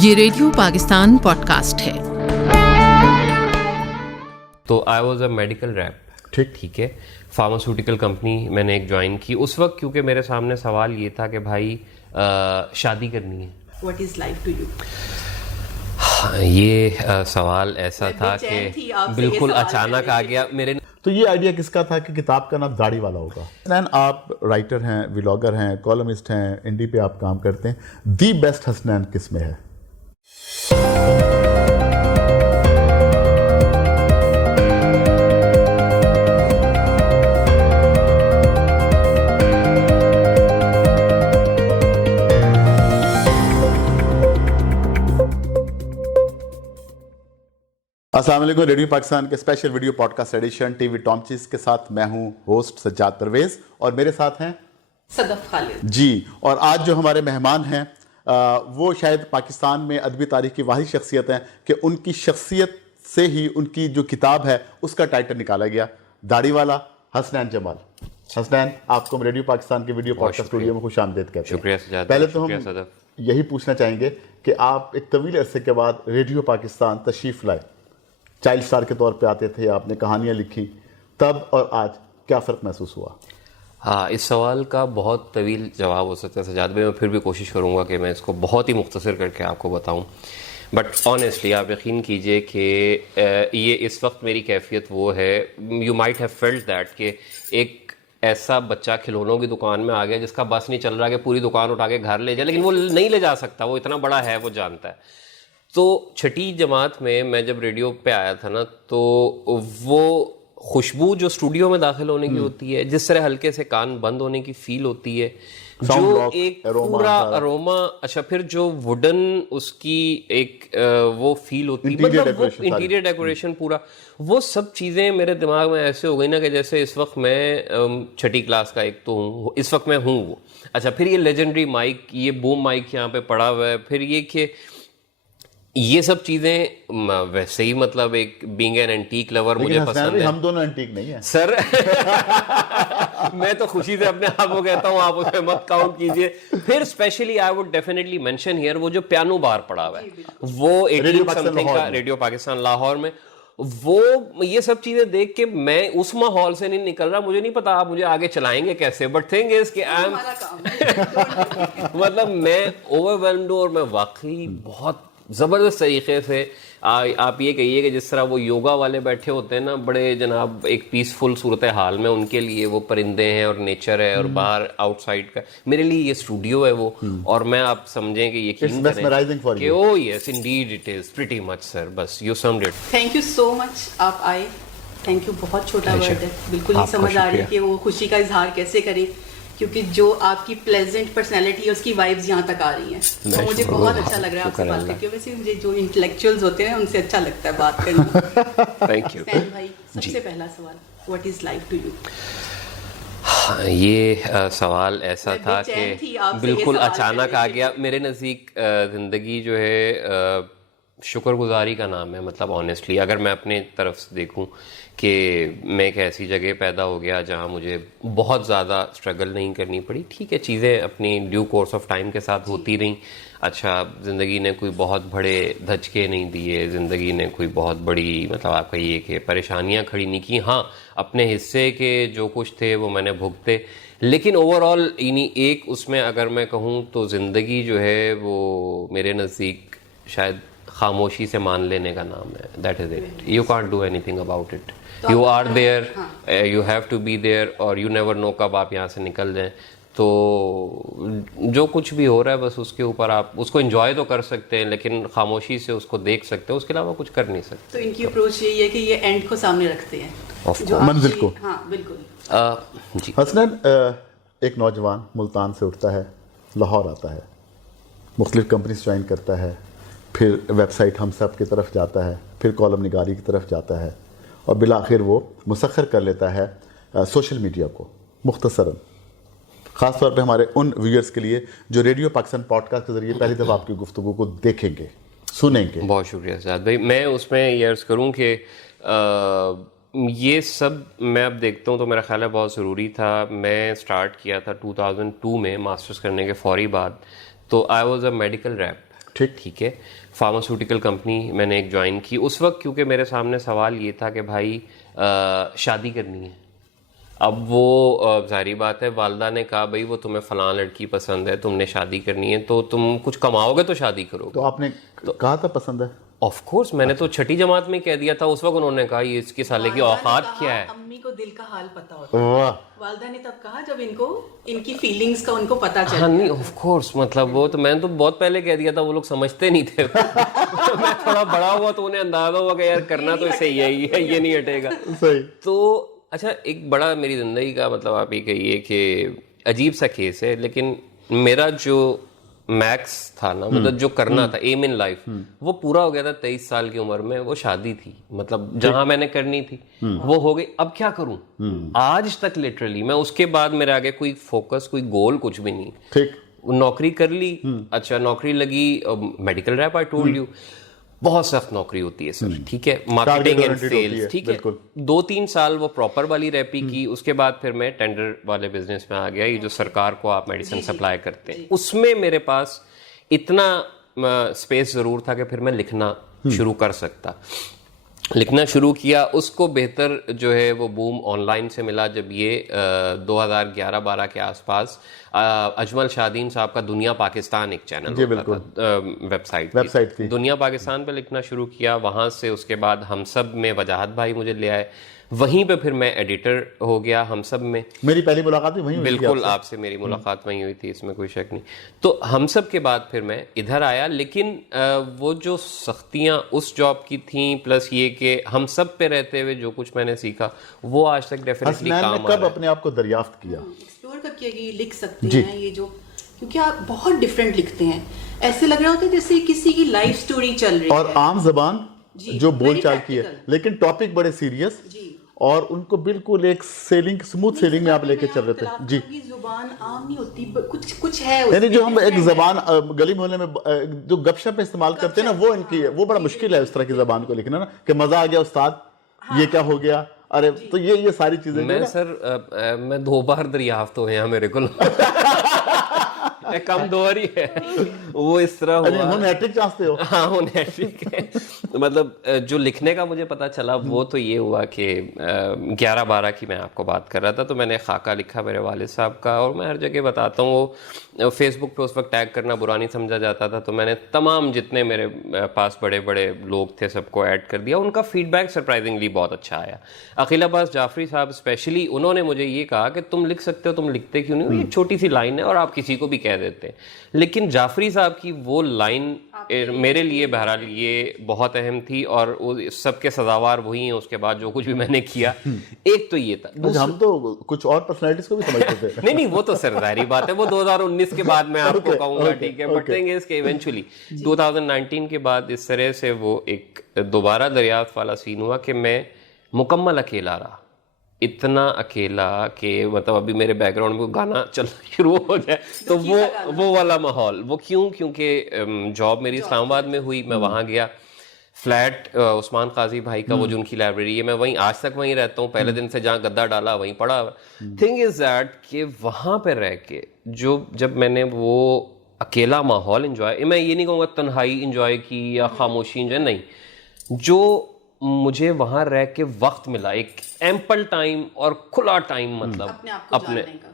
ये radio Pakistan podcast है। तो I was a medical rap. ठीक है, फार्मास्यूटिकल कंपनी मैंने एक ज्वाइन की उस वक्त, क्योंकि मेरे सामने सवाल ये था कि भाई शादी करनी है। What is life to you? ये सवाल ऐसा था कि बिल्कुल अचानक आ गया मेरे। तो ये आइडिया किसका था कि किताब का नाम दाढ़ी वाला होगा? हसनैन, आप राइटर हैं, व्लॉगर हैं, कॉलमिस्ट हैं, इंडी पे आप काम करते हैं। दी बेस्ट हसनैन किस में है? अस्सलाम वालेकुम। रेडियो पाकिस्तान के special video podcast edition TV टॉमचीज के साथ मैं हूं होस्ट सज्जाद परवेज और मेरे साथ हैं सदफ खालिद जी। और आज जो हमारे मेहमान हैं वो शायद पाकिस्तान में अदबी तारीख की वाहिद शख्सियत हैं कि उनकी शख्सियत से ही उनकी जो किताब है उसका टाइटल निकाला गया, दाढ़ी वाला। हसनैन जमाल। हसनैन, आपको हम रेडियो पाकिस्तान के वीडियो पॉडकास्ट स्टूडियो में खुश आमदीद कहते हैं। शुक्रिया सज्जाद। पहले तो हम यही पूछना चाहेंगे कि आप एक तवील अरसे के बाद रेडियो पाकिस्तान तशरीफ लाए, चाइल्ड स्टार के तौर पे आते थे, आपने कहानियाँ लिखी, तब और आज क्या फ़र्क महसूस हुआ? हाँ, इस सवाल का बहुत तवील जवाब हो सकता है सजाद भाई। मैं फिर भी कोशिश करूँगा कि मैं इसको बहुत ही मुख्तसर करके आपको बताऊँ। बट ऑनेस्टली आप यकीन कीजिए कि ये इस वक्त मेरी कैफियत वो है, you might have felt that, कि एक ऐसा बच्चा खिलौनों की दुकान में आ गया जिसका बस नहीं चल रहा कि पूरी दुकान उठा के घर ले जाए, लेकिन वो नहीं ले जा सकता, वो इतना बड़ा है, वो जानता है। तो छठी जमात में मैं जब रेडियो पे आया था ना, तो वो खुशबू जो स्टूडियो में दाखिल होने की होती है, जिस तरह हल्के से कान बंद होने की फील होती है, जो एक पूरा अरोमा, अच्छा फिर जो वुडन उसकी एक वो फील होती है, मतलब वो इंटीरियर डेकोरेशन पूरा, वो सब चीज़ें मेरे दिमाग में ऐसे हो गई ना कि जैसे इस वक्त मैं छठी क्लास का एक तो हूँ, इस वक्त मैं हूँ वो। अच्छा, फिर ये लेजेंडरी माइक, ये बूम माइक यहाँ पे पड़ा हुआ है, फिर ये कि ये सब चीजें वैसे ही, मतलब एक बीइंग एन एंटीक लवर मुझे पसंद है। हम दोनों एंटीक नहीं है सर। मैं तो खुशी से अपने आप को कहता हूँ, आप उसे मत काउंट कीजिए। फिर specially I would definitely mention here वो जो पियानो बार पड़ा हुआ है, वो 18 समथिंग का रेडियो पाकिस्तान लाहौर में, वो ये सब चीजें देख के मैं उस माहौल से नहीं निकल रहा। मुझे नहीं पता आप मुझे आगे चलाएंगे कैसे, बट थिंग इज कि आई एम मतलब मैं ओवरवेल्म्ड हूं, और मैं वाकई बहुत ज़बरदस्त तरीके से आप ये कहिए कि जिस तरह वो योगा वाले बैठे होते हैं ना, बड़े जनाब एक पीसफुल सूरत हाल में, उनके लिए वो परिंदे हैं और नेचर है और बाहर आउटसाइड का, मेरे लिए ये स्टूडियो है वो। और मैं आप समझें कि यकीन करें कि oh yes indeed it is pretty much sir, बस you summed it. Thank you so much, आप आए। थैंक यू, बहुत छोटा वर्ड है, बिल्कुल नहीं समझ आ रही कि वो खुशी का इजहार कैसे करें, क्योंकि जो आपकी प्लेजेंट पर्सनैलिटी है उसकी वाइब्स यहाँ तक आ रही हैं, तो मुझे बहुत अच्छा लग रहा है आपसे बात करके। वैसे मुझे जो इंटेलेक्चुअल्स होते हैं उनसे अच्छा लगता है बात करना। थैंक यू भाई। सबसे पहला सवाल, what is life to you? ये सवाल ऐसा था कि बिल्कुल अचानक आ गया मेरे नज़दीक। ज़िंदगी जो है शुक्रगुजारी का नाम है। मतलब ऑनेस्टली अगर मैं अपने तरफ से देखूं कि मैं एक ऐसी जगह पैदा हो गया जहां मुझे बहुत ज़्यादा स्ट्रगल नहीं करनी पड़ी। ठीक है, चीज़ें अपनी ड्यू कोर्स ऑफ टाइम के साथ होती रहीं। अच्छा, ज़िंदगी ने कोई बहुत बड़े धचके नहीं दिए, ज़िंदगी ने कोई बहुत बड़ी, मतलब आप कहिए कि परेशानियां खड़ी नहीं की। हाँ, अपने हिस्से के जो कुछ थे वो मैंने भुगते, लेकिन ओवरऑल इन्हीं एक उसमें अगर मैं कहूँ तो ज़िंदगी जो है वो मेरे नज़दीक शायद खामोशी से मान लेने का नाम है। That is it, you can't do anything about it, you are there, you have to be there, और यू नेवर नो कब आप यहाँ से निकल जाएं। तो जो कुछ भी हो रहा है बस उसके ऊपर आप उसको एंजॉय तो कर सकते हैं, लेकिन खामोशी से उसको देख सकते हैं, उसके अलावा कुछ कर नहीं सकते। तो इनकी अप्रोच यही है कि ये एंड को सामने रखते हैं, जो मंजिल को। हाँ बिल्कुल। जी हसनैन, एक नौजवान मुल्तान से उठता है, लाहौर आता है, मुख्तलिफ कंपनीज ज्वाइन करता है, फिर वेबसाइट हम सब की तरफ जाता है, फिर कॉलम निगारी की तरफ जाता है, और बिला आखिर वो मुसख्खर कर लेता है सोशल मीडिया को। मुख्तसरन ख़ास तौर पे हमारे उन व्यूअर्स के लिए जो रेडियो पाकिस्तान पॉडकास्ट के ज़रिए पहली दफ़ा आपकी गुफ्तगू को देखेंगे, सुनेंगे। बहुत शुक्रिया सजाद भाई। मैं उसमें ये अर्ज़ करूँ कि ये सब मैं अब देखता हूँ तो मेरा ख्याल है बहुत ज़रूरी था। मैं स्टार्ट किया था 2002 में मास्टर्स करने के फ़ौरी बाद, तो I was a medical rap. ठीक है, फार्मास्यूटिकल कंपनी मैंने एक ज्वाइन की उस वक्त, क्योंकि मेरे सामने सवाल ये था कि भाई शादी करनी है। अब वो जाहिर बात है, वालदा ने कहा भाई वो तुम्हें फलां लड़की पसंद है, तुमने शादी करनी है, तो तुम कुछ कमाओगे तो शादी करोगे। तो आपने कहा था पसंद है? ऑफ कोर्स, मैंने तो छठी जमात में कह दिया था औकात उन्होंने कहा ये इसके साले की औकात क्या है। अम्मी को दिल का हाल पता होता है, वालदा ने तब कहा जब इनको इनकी फीलिंग्स का उनको पता चला। हाँ नहीं, ऑफ कोर्स, मतलब वो तो मैंने तो बहुत पहले कह दिया था, वो लोग समझते नहीं थे। मैं थोड़ा बड़ा हुआ तो उन्हें अंदाजा हुआ कि यार करना तो इसे यही है, ये नहीं हटेगा। सही। तो अच्छा, एक बड़ा मेरी जिंदगी का मतलब आप ये कहिए कि अजीब सा केस है, लेकिन मेरा जो मैक्स था ना, मतलब जो करना था, एम इन लाइफ, वो पूरा हो गया था 23 साल की उम्र में। वो शादी थी, मतलब जहां मैंने करनी थी वो हो गई। अब क्या करूं? आज तक लिटरली मैं उसके बाद मेरे आगे कोई फोकस, कोई गोल कुछ भी नहीं। ठीक। नौकरी कर ली, अच्छा नौकरी लगी, medical rap, I told you, बहुत सख्त नौकरी होती है सर, ठीक है, मार्केटिंग एंड सेल्स, ठीक है। 2-3 साल वो प्रॉपर वाली रैपी की, उसके बाद फिर मैं टेंडर वाले बिजनेस में आ गया, ये जो सरकार को आप मेडिसिन सप्लाई करते हैं, उसमें मेरे पास इतना स्पेस जरूर था कि फिर मैं लिखना शुरू कर सकता। लिखना शुरू किया, उसको बेहतर जो है वो बूम ऑनलाइन से मिला जब ये 2011-12 के आसपास अजमल शादीन साहब का दुनिया पाकिस्तान एक चैनल होता था, वेबसाइट थी, दुनिया पाकिस्तान पे लिखना शुरू किया। वहाँ से उसके बाद हम सब में वजाहत भाई मुझे ले आए, वहीं पे फिर मैं एडिटर हो गया हम सब में। मेरी पहली मुलाकात भी वहीं हुई थी बिल्कुल, आपसे मेरी मुलाकात वहीं हुई थी, इसमें कोई शक नहीं। तो हम सब के बाद फिर मैं इधर आया, लेकिन वो जो सख्तियां उस जॉब की थी, प्लस ये कि हम सब पे रहते हुए जो कुछ मैंने सीखा, वो आज तक डेफिनेटली काम आ रहा है। कब अपने आप को दरियाफ्त किया, एक्सप्लोर कब किया कि लिख सकते हैं ये जो, क्योंकि आप बहुत डिफरेंट लिखते हैं, ऐसे लग रहा होता है जैसे किसी की लाइफ स्टोरी चल रही है, और आम जबान जो बोलचाल की है, लेकिन टॉपिक बड़े सीरियस, और उनको बिल्कुल एक सेलिंग, स्मूथ सेलिंग में आप लेके चल रहे थे। जी, जुबान आम नहीं होती, कुछ है, यानी जो हम एक जबान गली मोहल्ले में जो गपशप में इस्तेमाल करते हैं ना, वो इनकी है। वो बड़ा मुश्किल है उस तरह की जबान को लिखना ना, कि मजा आ गया उस्ताद, ये क्या हो गया, अरे तो ये सारी चीजें। मैं सर मैं 2 बार दरियाफ्त हुए हैं मेरे को कम 2 ही है, वो इस तरह हुआ। हैट्रिक चाहते हो? हाँ, हैट्रिक है। मतलब जो लिखने का मुझे पता चला वो तो ये हुआ कि 11-12 की मैं आपको बात कर रहा था, तो मैंने खाका लिखा मेरे वालिद साहब का, और मैं हर जगह बताता हूँ, वो फेसबुक पे उस वक्त टैग करना बुरा नहीं समझा जाता था, तो मैंने तमाम जितने मेरे पास बड़े बड़े लोग थे सबको ऐड कर दिया। उनका फीडबैक सरप्राइजिंगली बहुत अच्छा आया। अकील अब्बास जाफरी साहब स्पेशली, उन्होंने मुझे ये कहा कि तुम लिख सकते हो, तुम लिखते क्यों नहीं हो, ये छोटी सी लाइन है और आप किसी को भी कह देते हैं। लेकिन जाफरी साहब की वो लाइन मेरे लिए बहरहाल ये बहुत अहम थी, और सबके सजावार वही हैं उसके बाद जो कुछ भी मैंने किया। एक तो ये था, हम तो कुछ और पर्सनालिटीज को भी समझते थे। नहीं, वो तो सरदारी बात है, वो 2019 के बाद मैं आपको कहूंगा, ठीक है, बट थिंग इज कि इवेंचुअली 2019 के बाद इस तरह से वो एक दोबारा दरियाफ्त वाला सीन हुआ कि मैं मुकम्मल अकेला रहा, इतना अकेला कि मतलब अभी मेरे बैकग्राउंड में गाना चलना शुरू हो जाए तो वो वाला माहौल। वो क्योंकि जॉब मेरी इस्लामाबाद में हुई, मैं वहाँ गया, फ्लैट उस्मान काजी भाई का, वो जो उनकी लाइब्रेरी है, मैं वहीं आज तक वहीं रहता हूँ, पहले दिन से जहाँ गद्दा डाला वहीं पड़ा। थिंग इज दैट कि वहाँ पर रह के जब मैंने वो अकेला माहौल इंजॉय, मैं ये नहीं कहूँगा तन्हाई इंजॉय की या खामोशी इंजॉय, नहीं, जो मुझे वहां रह के वक्त मिला, एक एम्पल टाइम और खुला टाइम, मतलब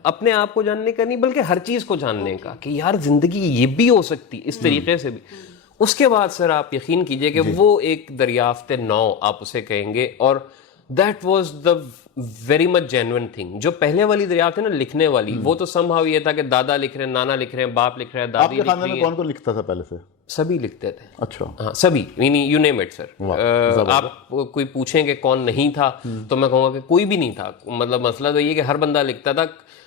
अपने आप को जानने का नहीं बल्कि हर चीज को जानने का, कि यार जिंदगी ये भी हो सकती इस तरीके से भी। उसके बाद सर आप यकीन कीजिए कि वो एक दरियाफ्त नौ आप उसे कहेंगे, और that was the very much genuine thing. जो पहले वाली दरियाफ्त है ना लिखने वाली, वो तो समहाउ ये था कि दादा लिख रहे हैं, नाना लिख रहे हैं, बाप लिख रहा है, दादी लिख रही है। कौन कौन लिखता था पहले से? सभी लिखते थे। अच्छा, हाँ सभी, यू नेम इट सर। आप कोई पूछेंगे कौन नहीं था तो मैं कहूँगा कि कोई भी नहीं था। मतलब मसला तो ये कि हर बंदा लिखता था।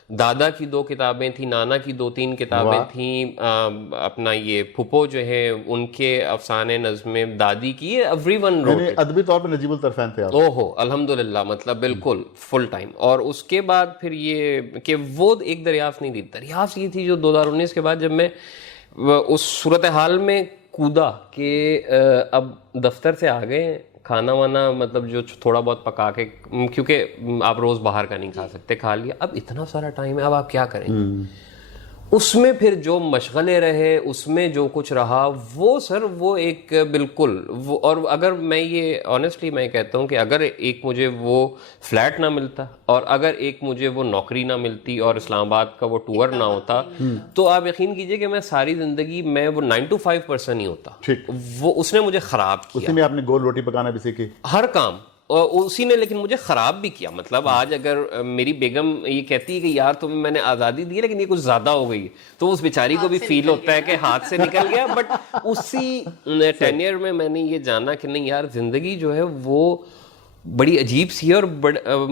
दादा की 2 किताबें थी, नाना की 2-3 किताबें थी, अपना ये फुफो जो है उनके अफसाने नज़्में, दादी की, एवरीवन रोट इट। अदबी तौर पे नजीबुल तरफैन थे आप? ओहो अल्हम्दुलिल्लाह, मतलब बिल्कुल फुल टाइम। और उसके बाद फिर ये कि वो एक दरियाफ्त नहीं थी, दरियाफ्त ये थी जो 2019 के बाद जब मैं उस सूरत हाल में कूदा कि अब दफ्तर से आ गए, खाना वाना मतलब जो थोड़ा बहुत पका के, क्योंकि आप रोज बाहर का नहीं खा सकते, खा लिया, अब इतना सारा टाइम है, अब आप क्या करें। उसमें फिर जो मशगले रहे, उसमें जो कुछ रहा, वो सर वो एक बिल्कुल वो, और अगर मैं ये ऑनेस्टली मैं कहता हूँ कि अगर एक मुझे वो फ्लैट ना मिलता और अगर एक मुझे वो नौकरी ना मिलती और इस्लामाबाद का वो टूर ना होता, तो आप यकीन कीजिए कि मैं सारी जिंदगी मैं वो 9 to 5 पर्सन ही होता। ठीक। वो उसने मुझे खराब किया, उसी में आपने गोल रोटी पकाना भी सीखी, हर काम, और उसी ने लेकिन मुझे खराब भी किया। मतलब आज अगर मेरी बेगम ये कहती है कि यार तुम्हें मैंने आज़ादी दी लेकिन ये कुछ ज़्यादा हो गई, तो उस बेचारी को भी फील होता है कि हाथ से निकल गया। बट उसी टेन्योर में मैंने ये जाना कि नहीं यार, ज़िंदगी जो है वो बड़ी अजीब सी है और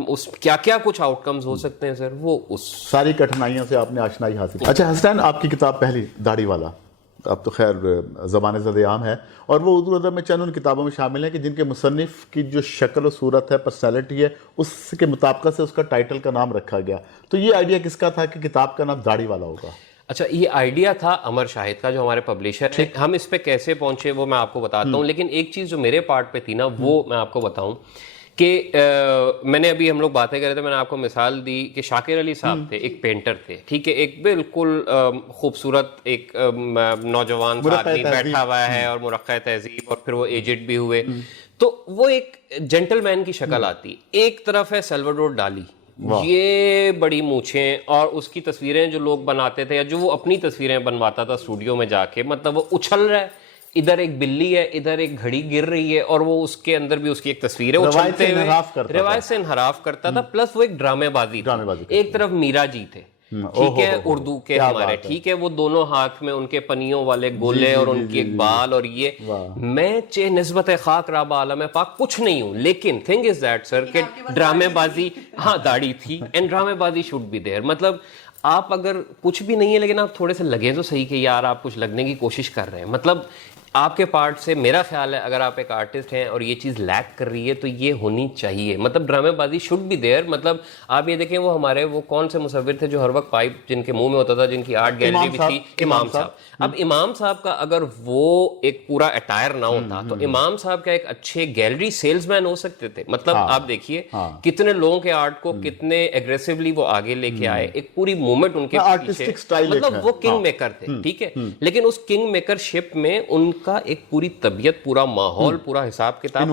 उस क्या क्या कुछ आउटकम्स हो सकते हैं सर, वो उस सारी कठिनाइयों से आपने आशनाई हासिल की। अच्छा हसनैन, आपकी किताब पहली दाढ़ी वाला, अब तो खैर ज़बान ज़द आम है, और वो उर्दू अदब में चंद उन किताबों में शामिल है कि जिनके मुसन्निफ की जो शक्ल और सूरत है, पर्सनैलिटी है, उसके मुताबिक से उसका टाइटल का नाम रखा गया। तो ये आइडिया किसका था कि किताब का नाम दाढ़ी वाला होगा? अच्छा, ये आइडिया था अमर शाहिद का, जो हमारे पब्लिशर है। हम इस पे कैसे पहुंचे वो मैं आपको बताता हूँ, लेकिन एक चीज़ जो मेरे पार्ट पे थी ना, वो मैं आपको बताऊं कि मैंने अभी हम लोग बातें कर रहे थे, मैंने आपको मिसाल दी कि शाकिर अली साहब थे, एक पेंटर थे, ठीक है, एक बिल्कुल खूबसूरत एक नौजवान आदमी बैठा हुआ है और मुरक्का तहजीब, और फिर वो एजेड भी हुए, तो वो एक जेंटलमैन की शक्ल आती। एक तरफ है सल्वाडोर डाली, ये बड़ी मूछें, और उसकी तस्वीरें जो लोग बनाते थे या जो वो अपनी तस्वीरें बनवाता था स्टूडियो में जाके, मतलब वो उछल रहा है, इधर एक बिल्ली है, इधर एक घड़ी गिर रही है, और वो उसके अंदर भी उसकी एक तस्वीर है, उछलते हुए रिवायत से इनहराफ करता था, प्लस वो एक ड्रामेबाजी थी। एक तरफ मीरा जी थे, ठीक है, उर्दू के हमारे, ठीक है, वो दोनों हाथ में उनके पनियों वाले गोले और उनकी एक बाल, और ये मैं चे निस्बत खाक राबा आलम पाक कुछ नहीं हूं, लेकिन थिंग इज दैट सर कि ड्रामेबाजी, हाँ दाढ़ी थी, एंड ड्रामेबाजी शुड बी देयर। मतलब आप अगर कुछ भी नहीं है लेकिन आप थोड़े से लगे तो सही कि यार आप कुछ लगने की कोशिश कर रहे हैं। मतलब आपके पार्ट से मेरा ख्याल है अगर आप एक आर्टिस्ट हैं और ये चीज़ लैक कर रही है तो ये होनी चाहिए, मतलब ड्रामेबाजी शुड बी देयर। मतलब आप ये देखें, वो हमारे वो कौन से मुसव्विर थे जो हर वक्त पाइप जिनके मुंह में होता था, जिनकी आर्ट गैलरी भी थी, इमाम साहब। अब इमाम साहब का अगर वो एक पूरा अटायर ना होता तो इमाम साहब का एक अच्छे गैलरी सेल्समैन हो सकते थे। मतलब आप देखिए कितने लोगों के आर्ट को कितने एग्रेसिवली वो आगे लेके आए, एक पूरी मूवमेंट उनके पीछे, मतलब वो किंग मेकर थे, ठीक है, लेकिन उस किंग मेकरशिप में उनका एक पूरी तबीयत, पूरा माहौल, पूरा हिसाब किताब,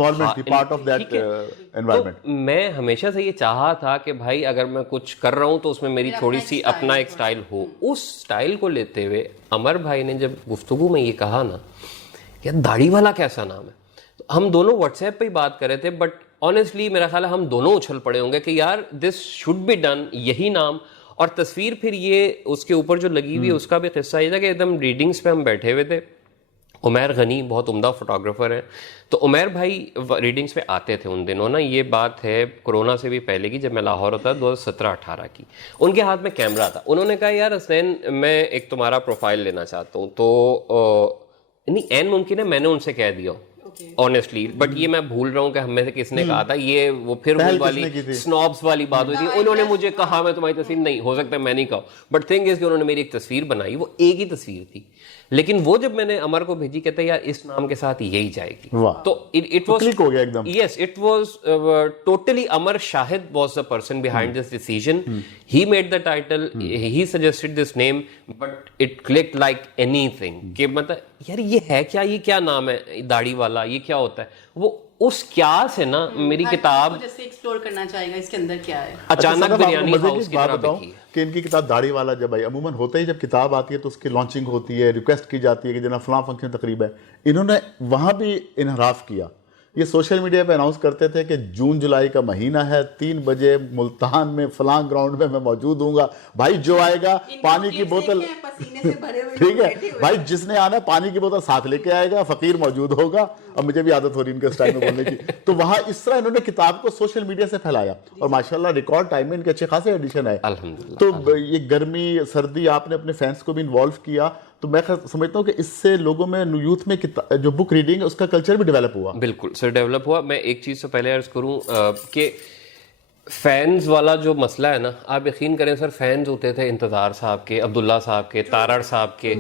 पार्ट ऑफ दैट एनवायरनमेंट। मैं हमेशा से ये चाहा था कि भाई अगर मैं कुछ कर रहा हूं तो उसमें मेरी थोड़ी सी अपना एक स्टाइल हो। उस स्टाइल को लेते हुए अमर भाई ने जब गुफ्तगू में ये कहा ना कि दाढ़ी वाला कैसा नाम है, तो हम दोनों व्हाट्सएप पे ही बात कर रहे थे, बट ऑनेस्टली मेरा ख्याल है हम दोनों उछल पड़े होंगे कि यार दिस शुड बी डन, यही नाम। और तस्वीर फिर ये उसके ऊपर जो लगी हुई है उसका भी किस्सा ये था कि एकदम रीडिंग्स पे हम बैठे हुए थे, उमैर गनी बहुत उम्दा फोटोग्राफर है, तो उमैर भाई रीडिंग्स पे आते थे उन दिनों ना, ये बात है कोरोना से भी पहले की, जब मैं लाहौर होता 2017-18 की। उनके हाथ में कैमरा था, उन्होंने कहा यार हसनैन मैं एक तुम्हारा प्रोफाइल लेना चाहता हूँ, तो नहीं एन मुमकिन है मैंने उनसे कह दिया ऑनेस्टली, बट ये मैं भूल रहा हूँ कि हम में से किसने कहा था, ये वो फिर वाली स्नॉब्स वाली बात हुई थी, उन्होंने मुझे कहा मैं तुम्हारी तस्वीर, नहीं हो सकता है मैं नहीं कहा, बट थिंग इज कि उन्होंने मेरी एक तस्वीर बनाई, वो एक ही तस्वीर थी, लेकिन वो जब मैंने अमर को भेजी कहते यार इस नाम के साथ यही जाएगी, तो इट वाज क्लिक हो गया एकदम। Yes, it was totally Amar Shahid was the person behind this decision, he made the title, he suggested this name, but it clicked like anything कि मतलब यार ये है क्या, ये क्या नाम है दाढ़ी वाला, ये क्या होता है, वो उस क्या से ना मेरी किताब जैसे एक्सप्लोर करना चाहेगा इसके अंदर क्या है। अचानक बिरयानी हाउस की तरह बताऊं कि इनकी किताब दाढ़ी वाला जब आई, अमूमन होता ही जब किताब आती है तो उसकी लॉन्चिंग होती है, रिक्वेस्ट की जाती है कि जना फलां फंक्शन तकरीब है, इन्होंने वहां भी इनहराफ किया। ये सोशल मीडिया पे अनाउंस करते थे कि जून जुलाई का महीना है, 3 बजे मुल्तान में फलां ग्राउंड में मैं मौजूद हूँगा, भाई जो आएगा पानी की बोतल, ठीक है भाई जिसने आना पानी की बोतल साथ लेके आएगा, फकीर मौजूद होगा। अब मुझे भी आदत हो रही इनके स्टाइल में बोलने की, तो वहां इस तरह इन्होंने किताब को सोशल मीडिया से फैलाया और माशाल्लाह रिकॉर्ड टाइम में इनके अच्छे खासे एडिशन आए अल्हम्दुलिल्लाह। तो ये गर्मी सर्दी आपने अपने फैंस को भी इन्वॉल्व किया, तो मैं समझता हूँ कि इससे लोगों में, यूथ में जो बुक रीडिंग है उसका कल्चर भी डेवलप हुआ। बिल्कुल सर डेवलप हुआ। मैं एक चीज़ से पहले अर्ज करूँ कि फैंस वाला जो मसला है ना, आप यकीन करें सर, फैंस होते थे इंतजार साहब के, अब्दुल्ला साहब के, तारड़ साहब के,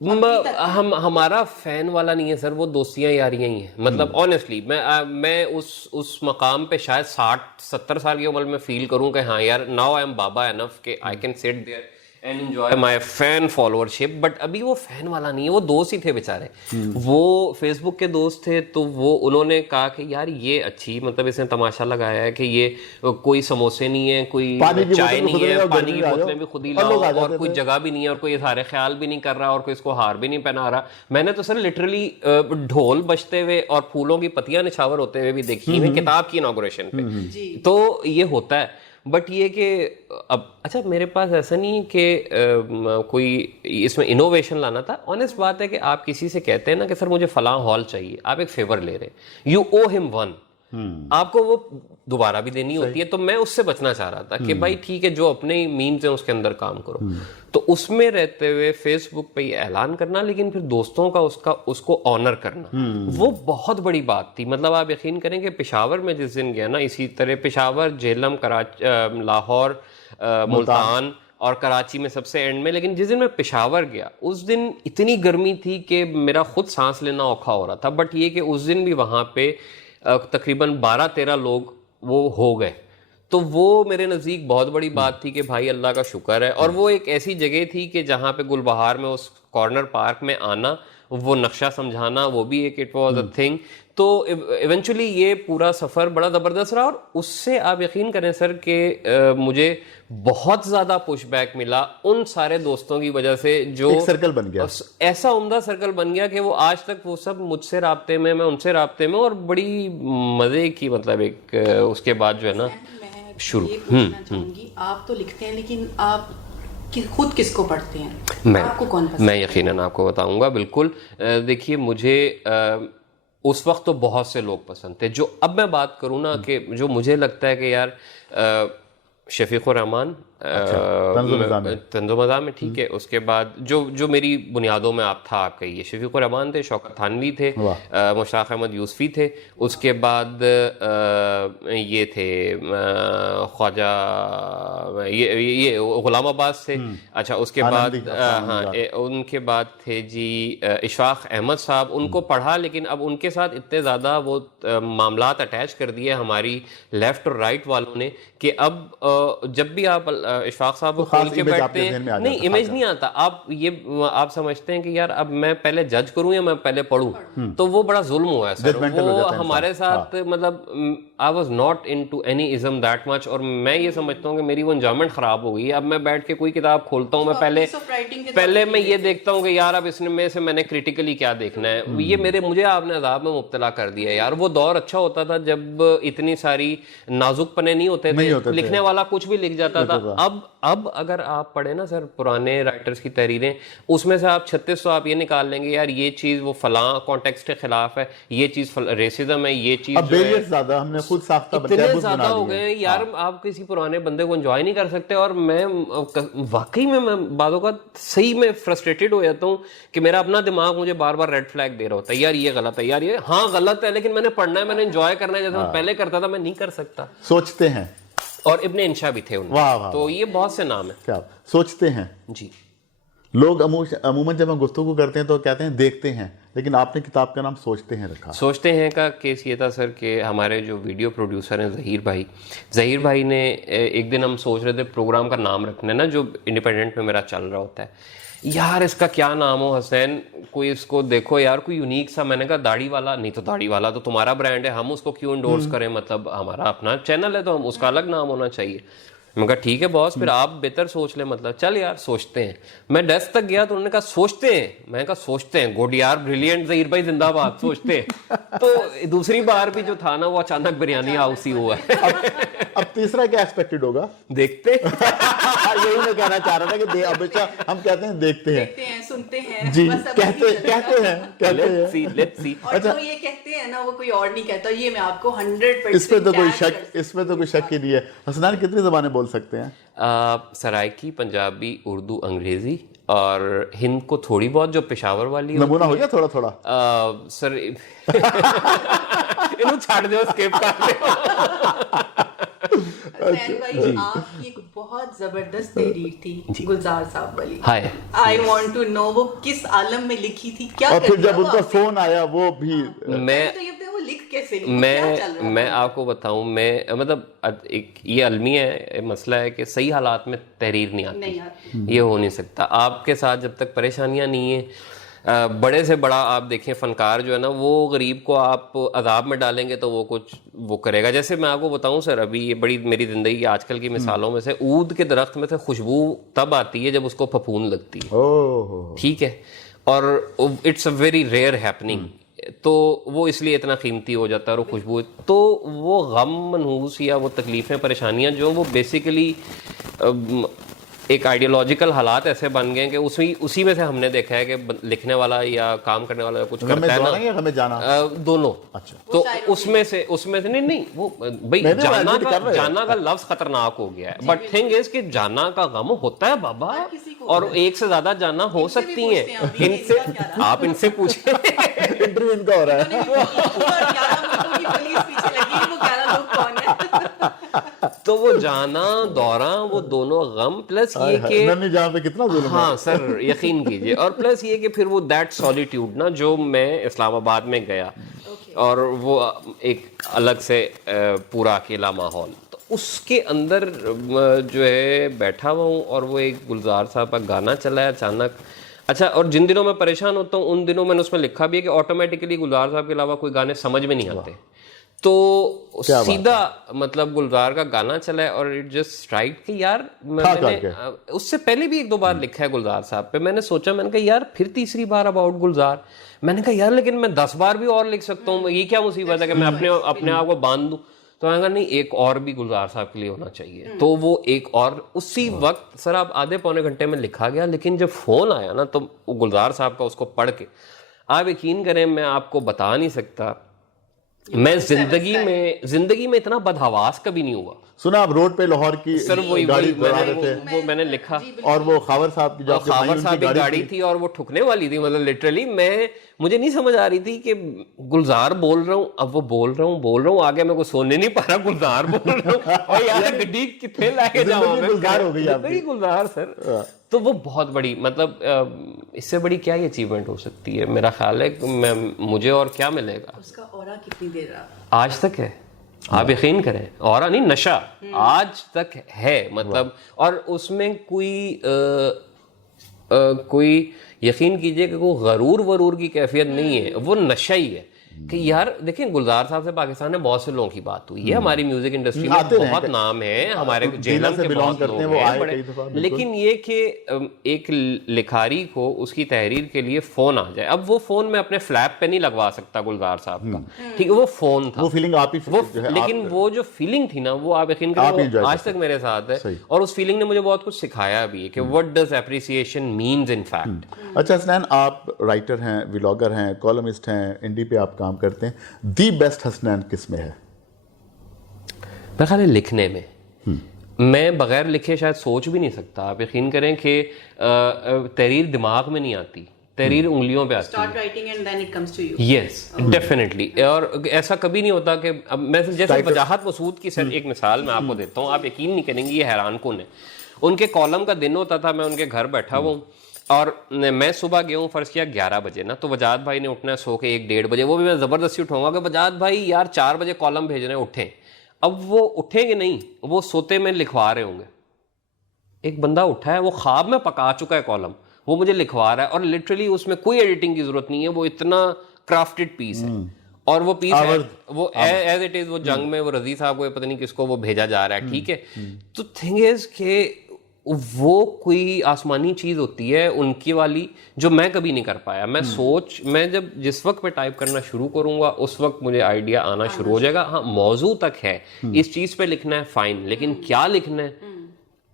हमारा फैन वाला नहीं है सर, वो दोस्तियां यारियां ही हैं। मतलब ऑनेस्टली मैं उस मकाम पे शायद 60-70 साल की उम्र में फील करूं कि हाँ यार नाउ आई एम बाबा एनफ के I can sit there and enjoy my fan followership, but अभी वो फैन वाला नहीं है, वो दोस्त ही थे बेचारे। वो फेसबुक के दोस्त थे, तो वो उन्होंने कहा कि यार ये अच्छी, मतलब इसने तमाशा लगाया है कि ये कोई समोसे नहीं है, कोई चाय नहीं है, पानी की बोतलें भी खुद ही लाओ, और कोई जगह भी नहीं है, और कोई सारे ख्याल भी नहीं कर रहा, और कोई इसको हार भी नहीं पहना रहा। मैंने तो सर लिटरली ढोल बजते हुए और फूलों की पत्तियां निछावर होते हुए भी देखी है किताब की इनॉग्रेशन पे। तो ये होता है, बट ये कि अब अच्छा मेरे पास ऐसा नहीं कि कोई इसमें इनोवेशन लाना था। ऑनेस्ट बात है कि आप किसी से कहते हैं ना कि सर मुझे फलां हॉल चाहिए, आप एक फेवर ले रहे हैं, यू ओ हिम वन, आपको वो दोबारा भी देनी होती है। तो मैं उससे बचना चाह रहा था कि भाई ठीक है, जो अपने मीन्स हैं उसके अंदर काम करो। तो उसमें रहते हुए फेसबुक पे ये ऐलान करना, लेकिन फिर दोस्तों का उसको ऑनर करना, वो बहुत बड़ी बात थी। मतलब आप यकीन करें कि पेशावर में जिस दिन गया ना, इसी तरह पेशावर, झेलम, कराची, लाहौर, मुल्तान और कराची में सबसे एंड में, लेकिन जिस दिन मैं पेशावर गया उस दिन इतनी गर्मी थी कि मेरा खुद सांस लेना औखा हो रहा था। बट ये कि उस दिन भी वहां पे तकरीबन 12-13 लोग वो हो गए, तो वो मेरे नज़दीक बहुत बड़ी बात थी कि भाई अल्लाह का शुक्र है। और वो एक ऐसी जगह थी कि जहाँ पे गुलबहार में उस कॉर्नर पार्क में आना, वो नक्शा समझाना, वो भी एक इट वाज अ थिंग। तो इवेंचुअली ये पूरा सफ़र बड़ा ज़बरदस्त रहा, और उससे आप यकीन करें सर कि मुझे बहुत ज़्यादा पुशबैक मिला उन सारे दोस्तों की वजह से, जो एक सर्कल बन गया, ऐसा उम्दा सर्कल बन गया कि वो आज तक वो सब मुझसे राब्ते में, मैं उनसे राब्ते में, और बड़ी मज़े की मतलब एक उसके बाद जो है ना शुरू। चाहूंगी, आप तो लिखते हैं, लेकिन आप खुद किसको पढ़ते हैं? आपको कौन पसंद? मैं यकीनन आपको बताऊंगा, बिल्कुल। देखिए मुझे उस वक्त तो बहुत से लोग पसंद थे। जो अब मैं बात करूं ना कि जो मुझे लगता है कि यार शफीकुर रहमान, तंज़ो-मज़ाह में, ठीक है। उसके बाद जो मेरी बुनियादों में आप था, आप कहिए, शफीकुर रहमान थे, शौकत थानवी थे, मुश्ताक अहमद यूसुफी थे, उसके बाद ये थे ख्वाजा, ये गुलाम अब्बास थे। अच्छा, उसके बाद हाँ, उनके बाद थे जी इशफाक अहमद साहब। उनको पढ़ा, लेकिन अब उनके साथ इतने ज़्यादा वो मामलात अटैच कर दिए हमारी लेफ्ट और राइट वालों ने कि अब जब भी आप इशफाक साहब को खोल के बैठते हैं, नहीं इमेज नहीं आता। आप समझते हैं कि यार अब मैं पहले जज करूं या मैं पहले पढ़ूं, तो वो बड़ा जुल्म हुआ है सर। वो हमारे साथ मतलब I was not into any ism that much, और मैं ये समझता हूँ कि मेरी वो एंजॉयमेंट खराब हो गई। अब मैं बैठ के कोई किताब खोलता हूँ, मैं पहले मैं ये देखता हूँ कि यार अब इसमें से मैंने क्रिटिकली क्या देखना है। ये मुझे आपने अजाब में मुब्तला कर दिया यार। वो दौर अच्छा होता था जब इतनी सारी नाजुक पने नहीं होते थे, लिखने वाला कुछ भी लिख जाता था। अब अगर आप पढ़े ना सर पुराने राइटर्स की तहरीरें, उसमें से आप 3600 आप ये निकाल लेंगे यार ये चीज वो फलां कॉन्टेक्स्ट के खिलाफ है, ये चीज रेसिज्म है, ये चीज ज्यादा हमने खुद साख्ता इतने ज्यादा हो गए यार। आप किसी पुराने बंदे को एंजॉय नहीं कर सकते। और मैं वाकई में मैं बातों का सही में फ्रस्ट्रेटेड हो जाता हूँ कि मेरा अपना दिमाग मुझे बार बार रेड फ्लैग दे रहा होता है, यार ये गलत है, यार ये हाँ गलत है, लेकिन मैंने पढ़ना है, मैंने एंजॉय करना है, जैसे मैं पहले करता था मैं नहीं कर सकता। सोचते हैं, और इब्ने इंशा भी थे उनमें, तो ये बहुत से नाम है। क्या सोचते हैं जी लोग? अमूमन जब हम गुफ्तगू करते हैं तो कहते हैं देखते हैं, लेकिन आपने किताब का नाम सोचते हैं रखा। सोचते हैं का केस ये था सर कि हमारे जो वीडियो प्रोड्यूसर हैं ज़हीर भाई ने एक दिन हम सोच रहे थे प्रोग्राम का नाम रखना है ना, जो इंडिपेंडेंट में मेरा चल रहा होता है, यार इसका क्या नाम हो हसनैन, कोई इसको देखो यार कोई यूनिक सा। मैंने कहा दाढ़ी वाला, नहीं तो दाढ़ी वाला तो तुम्हारा ब्रांड है, हम उसको क्यों इंडोर्स करें, मतलब हमारा अपना चैनल है तो हम उसका अलग नाम होना चाहिए। मैं कहा ठीक है बॉस, फिर आप बेहतर सोच ले, मतलब चल यार सोचते हैं। मैं डेस्क तक गया तो उन्होंने कहा सोचते हैं। मैंने कहा सोचते हैं, गुड यार, ब्रिलियंट, ज़हीर भाई जिंदाबाद, सोचते हैं। तो दूसरी बार भी जो था ना वो अचानक बिरयानी हाउस ही हुआ है। अब तीसरा क्या एक्सपेक्टेड होगा? देखते यही मैं कहना चाह रहा था कि हमेशा हम कहते हैं देखते हैं, सुनते हैं जी, कहते हैं लेट्स सी। और जो ये कहते हैं ना वो कोई और नहीं कहता, ये मैं आपको 100% इसमें तो कोई शक ही नहीं है। हसनैन कितनी ज़बानें बोल सकते हैं? सराइकी, पंजाबी, उर्दू, अंग्रेजी और हिंद को थोड़ी बहुत, जो पेशावर वाली नमूना हो गया थोड़ा सर। इन्हों छाड़ दो, स्किप कर दो। भाई आपकी एक बहुत जबरदस्त तहरीर थी गुलजार साहब वाली। हाय, आई वांट टू नो वो किस आलम में लिखी थी, क्या? और फिर जब उनका फोन आया वो भी मैं तो ये वो लिख कैसे लिखूं, क्या चल रहा है? मैं आपको बताऊं, मैं मतलब एक ये अलमी है, मसला है कि सही हालात में तहरीर नहीं आती, ये हो नहीं सकता। आपके साथ जब तक परेशानियां नहीं है, बड़े से बड़ा आप देखें फनकार जो है ना, वो गरीब को आप अजाब में डालेंगे तो वो कुछ वो करेगा। जैसे मैं आपको बताऊं सर, अभी ये बड़ी मेरी जिंदगी की आजकल की मिसालों में से, ऊद के दरख्त में से खुशबू तब आती है जब उसको फफूंद लगती है, ठीक है, और it's a very rare happening, तो वो इसलिए इतना कीमती हो जाता है। और खुशबू, तो वो गम मनहूस या वो तकलीफें परेशानियां जो वो बेसिकली एक आइडियोलॉजिकल हालात ऐसे बन गए कि उसी में से हमने देखा है कि लिखने वाला या काम करने वाला कुछ करता है ना, हमें जाना दोनों। अच्छा, तो उसमें से नहीं वो भाई जाना का लफ्ज खतरनाक हो गया है, बट थिंग इज कि जाना का गम होता है बाबा, और एक से ज्यादा जाना हो सकती है। इनसे आप इनसे पूछे, इंटरव्यू इनका हो रहा है, तो वो जाना दौरा, वो दोनों गम, प्लस ये कि जहाँ पे कितना जुल्म, हाँ सर यकीन कीजिए, और प्लस ये कि फिर वो दैट सॉलिट्यूड ना, जो मैं इस्लामाबाद में गया और वो एक अलग से पूरा अकेला माहौल, तो उसके अंदर जो है बैठा हुआ हूँ, और वो एक गुलजार साहब का गाना चला है अचानक। अच्छा, और जिन दिनों मैं परेशान होता हूँ उन दिनों मैंने उसमें लिखा भी है कि ऑटोमेटिकली गुलजार साहब के अलावा कोई गाने समझ में नहीं आते, तो सीधा मतलब गुलजार का गाना चला है, और इट जस्ट स्ट्राइक कि यार मैंने उससे पहले भी एक दो बार लिखा है गुलजार साहब पे। मैंने सोचा, मैंने कहा यार फिर तीसरी बार अबाउट गुलजार, मैंने कहा यार लेकिन मैं 10 बार भी और लिख सकता हूँ, ये क्या मुसीबत है कि मैं अपने आप को बांध दूं। तो मैंने कहा नहीं, एक और भी गुलजार साहब के लिए होना चाहिए, तो वो एक और उसी वक्त सर आप आधे पौने घंटे में लिखा गया। लेकिन जब फोन आया ना, तो गुलजार साहब का उसको पढ़ के आप यकीन करें, मैं आपको बता नहीं सकता, मैं जिंदगी में इतना बदहवास कभी नहीं हुआ। सुना आप रोड पे लाहौर की सर गाड़ी चला रहे थे, वो मैंने लिखा, और वो खावर साहब की गाड़ी थी और वो ठुकने वाली थी, मतलब लिटरली मुझे नहीं समझ आ रही थी कि गुलजार बोल रहा हूँ, अब वो बोल रहा हूँ आगे मैं कुछ सोने नहीं पा रहा, गुलजार बोल रहा हूँ, और यार गड्डी कितने लाके जाऊँ, गुलजार हो गई गुलजार सर। तो वो बहुत बड़ी, मतलब इससे बड़ी क्या ही अचीवमेंट हो सकती है, मेरा ख्याल है मुझे और क्या मिलेगा। उसका ऑरा कितनी देर रहा? आज तक है, आप यकीन करें, और नहीं नशा आज तक है, मतलब, और उसमें कोई यकीन कीजिए कि कोई गरूर वरूर की कैफियत नहीं है, वो नशा ही है कि यार देखिए, गुलजार साहब से पाकिस्तान में बहुत से लोगों की बात हुई है, हमारी म्यूजिक इंडस्ट्री में बहुत नाम है, हमारे जेलम के बहुत लोग हैं बड़े, लेकिन ये कि एक लिखारी को उसकी तहरीर के लिए फोन आ जाए, अब वो फोन में अपने फ्लैप पे नहीं लगवा सकता गुलजार साहब का, ठीक है, वो फोन था, वो फीलिंग आप ही, लेकिन वो जो फीलिंग थी ना, वो आप यकीन करें आज तक मेरे साथ है, और उस फीलिंग ने मुझे बहुत कुछ सिखाया भी है कि what does appreciation means in fact. अच्छा हसनैन, आप राइटर हैं, व्लॉगर हैं, कॉलमिस्ट हैं, इंडी पे आप काम करते हैं, दी बेस्ट हसनैन किस में है? मेरे ख्याल है लिखने में। मैं बगैर लिखे शायद सोच भी नहीं सकता, आप यकीन करें कि तहरीर दिमाग में नहीं आती, तहरीर उंगलियों पे आती है। Start writing and then it comes to you. Yes, definitely। और ऐसा कभी नहीं होता कि अब मैं जैसे वजाहत मसूद की सर एक मिसाल मैं आपको देता हूँ, आप यकीन नहीं करेंगे, ये हैरान कुन है। उनके कॉलम का दिन होता था, मैं उनके घर बैठा हुआ हूँ, और मैं सुबह गया हूँ फर्ज किया 11 बजे ना, तो वजाद भाई ने उठना है सो के 1-1:30 बजे, वो भी मैं जबरदस्ती उठाऊंगा कि वजाद भाई यार 4 बजे कॉलम भेज रहे हैं, उठें। अब वो उठेंगे नहीं, वो सोते में लिखवा रहे होंगे। एक बंदा उठा है, वो ख्वाब में पका चुका है कॉलम, वो मुझे लिखवा रहा है, और लिटरली उसमें कोई एडिटिंग की जरूरत नहीं है, वो इतना क्राफ्टेड पीस है, और वो पीस है वो एज इट इज, वो जंग में वो रजी साहब को पता नहीं किसको वो भेजा जा रहा है, ठीक है। तो थिंग इज के वो कोई आसमानी चीज होती है उनकी वाली, जो मैं कभी नहीं कर पाया। मैं जब जिस वक्त पे टाइप करना शुरू करूंगा उस वक्त मुझे आइडिया आना शुरू हो जाएगा। हाँ, मौजू तक है, इस चीज पे लिखना है फाइन, लेकिन क्या लिखना है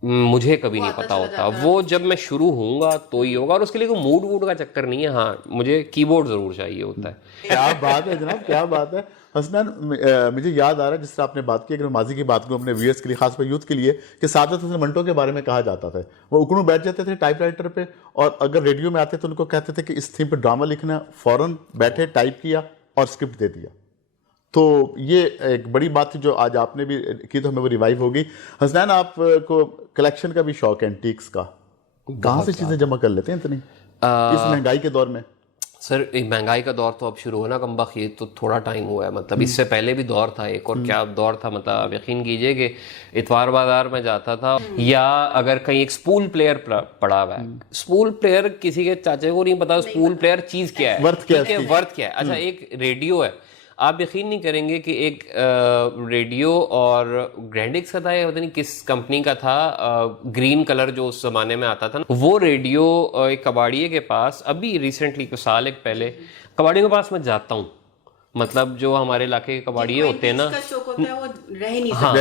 मुझे कभी नहीं पता होता। वो जब मैं शुरू होऊंगा तो ही होगा, और उसके लिए कोई मूड वूड का चक्कर नहीं है। हाँ, मुझे कीबोर्ड जरूर चाहिए होता है। क्या बात है जनाब, क्या बात है हसनैन। मुझे याद आ रहा है जिस तरह आपने बात की, अगर माजी की बात करूँ अपने व्यूअर्स के लिए, खासकर यूथ के लिए, कि सादत हसन मंटो के बारे में कहा जाता था, वो उकड़ू बैठ जाते थे टाइपराइटर पे, और अगर रेडियो में आते तो उनको कहते थे कि इस थीम पे ड्रामा लिखना, फौरन बैठे टाइप किया और स्क्रिप्ट दे दिया। तो ये एक बड़ी बात थी जो आज आपने भी की, तो हमें वो रिवाइव होगी। हसनैन, आपको कलेक्शन का भी शौक है, एंटीक्स का, कहाँ से चीज़ें जमा कर लेते हैं इतनी इस महंगाई के दौर में? सर महंगाई का दौर तो अब शुरू होना कमबख्त, ये तो थोड़ा टाइम हुआ है, मतलब इससे पहले भी दौर था एक, और क्या दौर था, मतलब आप यकीन कीजिए कि इतवार बाजार में जाता था, या अगर कहीं एक स्पूल प्लेयर पड़ा हुआ है, स्पूल प्लेयर किसी के चाचे को नहीं पता स्पूल प्लेयर चीज क्या है, वर्थ क्या है। अच्छा, एक रेडियो है, आप यकीन नहीं करेंगे कि एक रेडियो, और ग्रैंडिक्स का था या पता नहीं किस कंपनी का था, ग्रीन कलर जो उस जमाने में आता था ना, वो रेडियो एक कबाड़िए के पास, अभी रिसेंटली कुछ साल एक पहले कबाड़ियों के पास मैं जाता हूँ, मतलब जो हमारे इलाके के कबाड़िए होते हैं ना, हाँ,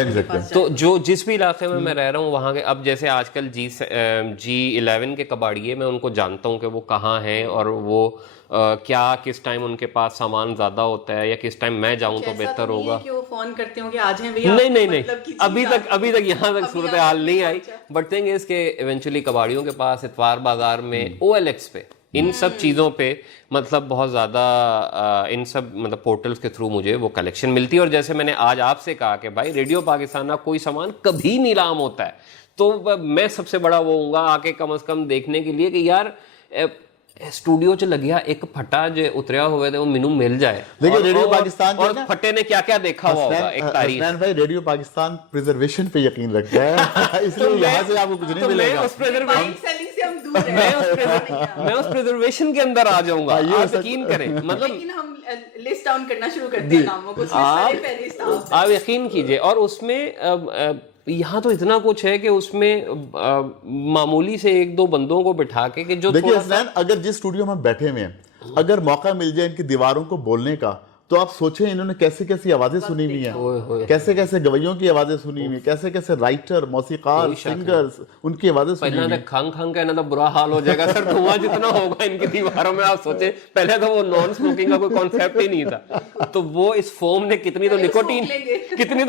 तो जो जिस भी इलाके में मैं रह रहा हूँ वहाँ के, अब जैसे आजकल G11 के कबाड़िए, मैं उनको जानता हूँ कि वो कहाँ हैं, और वो क्या किस टाइम उनके पास सामान ज्यादा होता है, या किस टाइम मैं जाऊं तो बेहतर होगा। कि वो फोन करते हो कि आज हैं भैया, नहीं मतलब अभी तक यहाँ तक सूरत हाल नहीं आई, बट थिंग इज के इवेंचुअली कबाड़ियों के पास इतवार बाजार में OLX पे इन सब चीज़ों पे मतलब बहुत ज़्यादा इन सब मतलब पोर्टल्स के थ्रू मुझे वो कलेक्शन मिलती है। और जैसे मैंने आज आपसे कहा कि भाई रेडियो पाकिस्तान का कोई सामान कभी नीलाम होता है, तो मैं सबसे बड़ा वो हूँगा आके कम से कम देखने के लिए कि यार स्टूडियो च लगिया एक फटा जो उतरिया हुए थे वो मिनू मिल जाए। देखिए रेडियो पाकिस्तान और फटे ने क्या क्या देखा हुआ होगा एक तारीख। भाई रेडियो पाकिस्तान प्रिजर्वेशन पे यकीन रखता है इसलिए यहाँ से आपको कुछ नहीं मिलेगा। मैं उस प्रिजर्वेशन के अंदर आ जाऊंगा, आप यकीन करें। मतलब लेकिन हम लिस्ट डाउन करना शुरू करते हैं नामों को, आप यकीन कीजिए। और उसमें यहाँ तो इतना कुछ है कि उसमें मामूली से एक दो बंदों को बिठा के कि जो देखिए हसनैन, अगर जिस स्टूडियो में बैठे हुए हैं अगर मौका मिल जाए इनकी दीवारों को बोलने का, तो आप सोचें इन्होंने कैसे कैसी आवाजें सुनी हुई हैं, कैसे कैसे गवैयों की आवाजें सुनी हुई, कैसे कैसे राइटर, मौसीकार, सिंगर्स, उनकी आवाजें सुनी हुई। पहले खंग खंग कहना तो बुरा हाल हो जाएगा सर, धुआं जितना होगा इनकी दीवारों में आप सोचें। पहले तो वो नॉन स्मोकिंग का कोई कॉन्सेप्ट ही नहीं था, तो वो इस फोम ने कितनी तो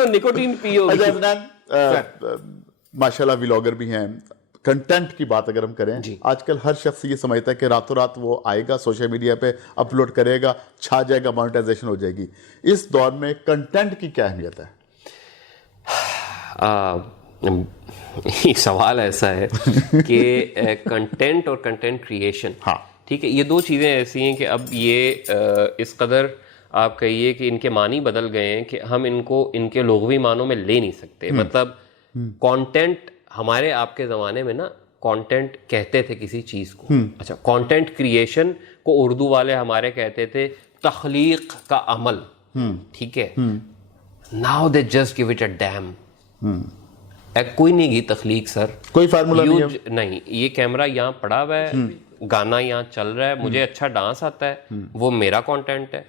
निकोटीन पी होगी। माशाल्लाह व्लॉगर भी हैं। कंटेंट की बात अगर हम करें, आजकल हर शख्स ये समझता है कि रातों रात वो आएगा सोशल मीडिया पे अपलोड करेगा, छा जाएगा, मोनेटाइजेशन हो जाएगी। इस दौर में कंटेंट की क्या अहमियत है? ये सवाल ऐसा है कि कंटेंट और कंटेंट क्रिएशन, हाँ ठीक है, ये दो चीज़ें ऐसी हैं कि अब ये इस कदर आप कहिए कि इनके मानी बदल गए हैं कि हम इनको इनके लुग़वी मानों में ले नहीं सकते। मतलब कंटेंट हमारे आपके ज़माने में ना कंटेंट कहते थे किसी चीज़ को। अच्छा, कंटेंट क्रिएशन को उर्दू वाले हमारे कहते थे तख्लीक का अमल, ठीक है। Now they just give it a dam. कोई नहीं की तख्लीक सर, कोई फार्मूला नहीं। ये कैमरा यहाँ पड़ा हुआ है, गाना यहाँ चल रहा है, मुझे अच्छा डांस आता है, वो मेरा कंटेंट है।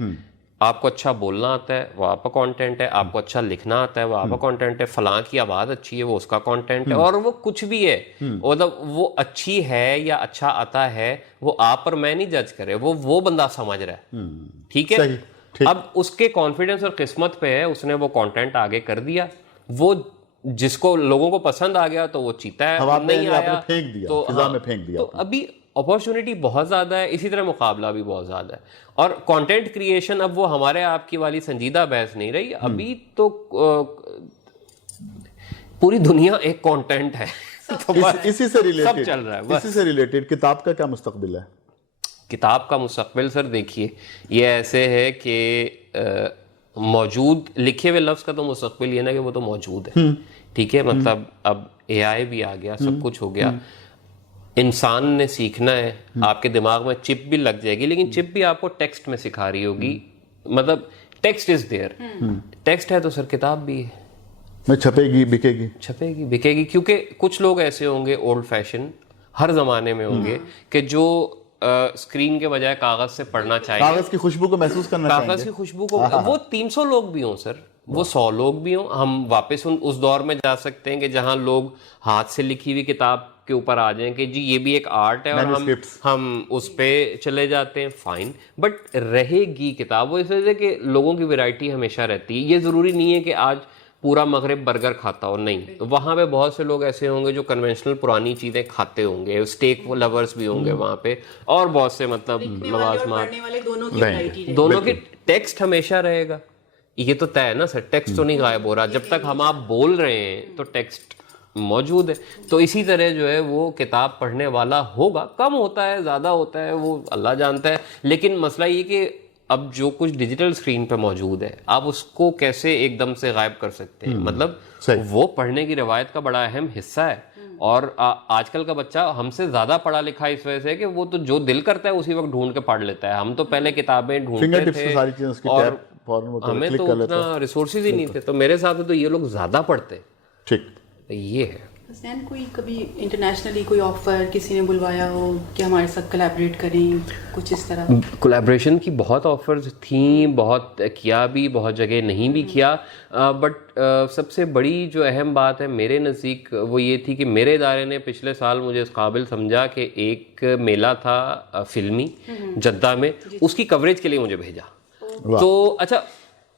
आपको अच्छा बोलना आता है, वो आपका कंटेंट है। आपको अच्छा लिखना आता है, वो आपका कंटेंट है। फलां की आवाज अच्छी है, वो उसका कंटेंट है। और वो कुछ भी है, मतलब वो अच्छी है या अच्छा आता है, वो आप पर मैं नहीं जज करे, वो बंदा समझ रहा है, ठीक है। अब उसके कॉन्फिडेंस और किस्मत पे है, उसने वो कंटेंट आगे कर दिया। वो जिसको लोगों को पसंद आ गया तो वो चीता है, नहीं आया फेंक दिया, फिजा में फेंक दिया। तो अभी अपॉर्चुनिटी बहुत ज़्यादा है, इसी तरह मुकाबला भी बहुत ज़्यादा है। और कंटेंट क्रिएशन अब वो हमारे आपकी वाली संजीदा बहस नहीं रही। अभी तो पूरी दुनिया एक कंटेंट है। तो इसी से रिलेटेड सब चल रहा है। इसी से रिलेटेड किताब का क्या मुस्तकबिल है? किताब का मुस्तकबिल सर देखिए, ये ऐसे है कि मौजूद लिखे हुए लफ्ज़ का तो मुस्तकबिल ये ना कि वो तो मौजूद है, ठीक है। मतलब अब AI भी आ गया, सब कुछ हो गया। इंसान ने सीखना है, आपके दिमाग में चिप भी लग जाएगी, लेकिन चिप भी आपको टेक्स्ट में सिखा रही होगी। मतलब टेक्स्ट इज देयर, टेक्स्ट है तो सर किताब भी है। छपेगी बिकेगी, क्योंकि कुछ लोग ऐसे होंगे ओल्ड फैशन, हर जमाने में होंगे कि जो स्क्रीन के बजाय कागज से पढ़ना चाहिए, कागज की खुशबू को महसूस करना चाहिए, कागज की खुशबू को। वो 300 लोग भी हों सर, वो 100 लोग भी हों, हम वापस उस दौर में जा सकते हैं कि जहां लोग हाथ से लिखी हुई किताब के ऊपर आ जाएं कि जी ये भी एक आर्ट है, और हम उस पे चले जाते हैं, फाइन। बट रहेगी किताब। वो इस वजह से कि लोगों की वैरायटी हमेशा रहती है। ये जरूरी नहीं है कि आज पूरा मगरिब बर्गर खाता हो, नहीं। तो वहाँ पे बहुत से लोग ऐसे होंगे जो कन्वेंशनल पुरानी चीजें खाते होंगे, स्टेक लवर्स भी होंगे वहाँ पे, और बहुत से मतलब लवाजमात, दोनों की टेक्स्ट हमेशा रहेगा। ये तो तय है ना सर, टेक्स्ट तो नहीं गायब हो रहा। जब तक हम आप बोल रहे हैं तो टेक्स्ट मौजूद है। तो इसी तरह जो है वो किताब पढ़ने वाला होगा, कम होता है ज़्यादा होता है वो अल्लाह जानता है, लेकिन मसला ये कि अब जो कुछ डिजिटल स्क्रीन पे मौजूद है आप उसको कैसे एकदम से गायब कर सकते हैं। मतलब वो पढ़ने की रवायत का बड़ा अहम हिस्सा है, और आजकल का बच्चा हमसे ज्यादा पढ़ा लिखा इस वजह से कि वो तो जो दिल करता है उसी वक्त ढूंढ के पढ़ लेता है। हम तो पहले किताबें ढूंढते थे और हमें तो उतना रिसोर्सेज ही नहीं थे, तो मेरे साथ तो ये लोग ज्यादा पढ़ते। ठीक, ये है। हसनैन, कोई कभी इंटरनेशनली कोई ऑफर किसी ने बुलवाया हो कि हमारे साथ कोलैबोरेट करें, कुछ इस तरह? कोलैबोरेशन की बहुत ऑफर्स थी, बहुत किया भी, बहुत जगह नहीं भी किया, बट सबसे बड़ी जो अहम बात है मेरे नज़दीक वो ये थी कि मेरे इदारे ने पिछले साल मुझे इस काबिल समझा कि एक मेला था फिल्मी जद्दा में, उसकी कवरेज के लिए मुझे भेजा। तो अच्छा,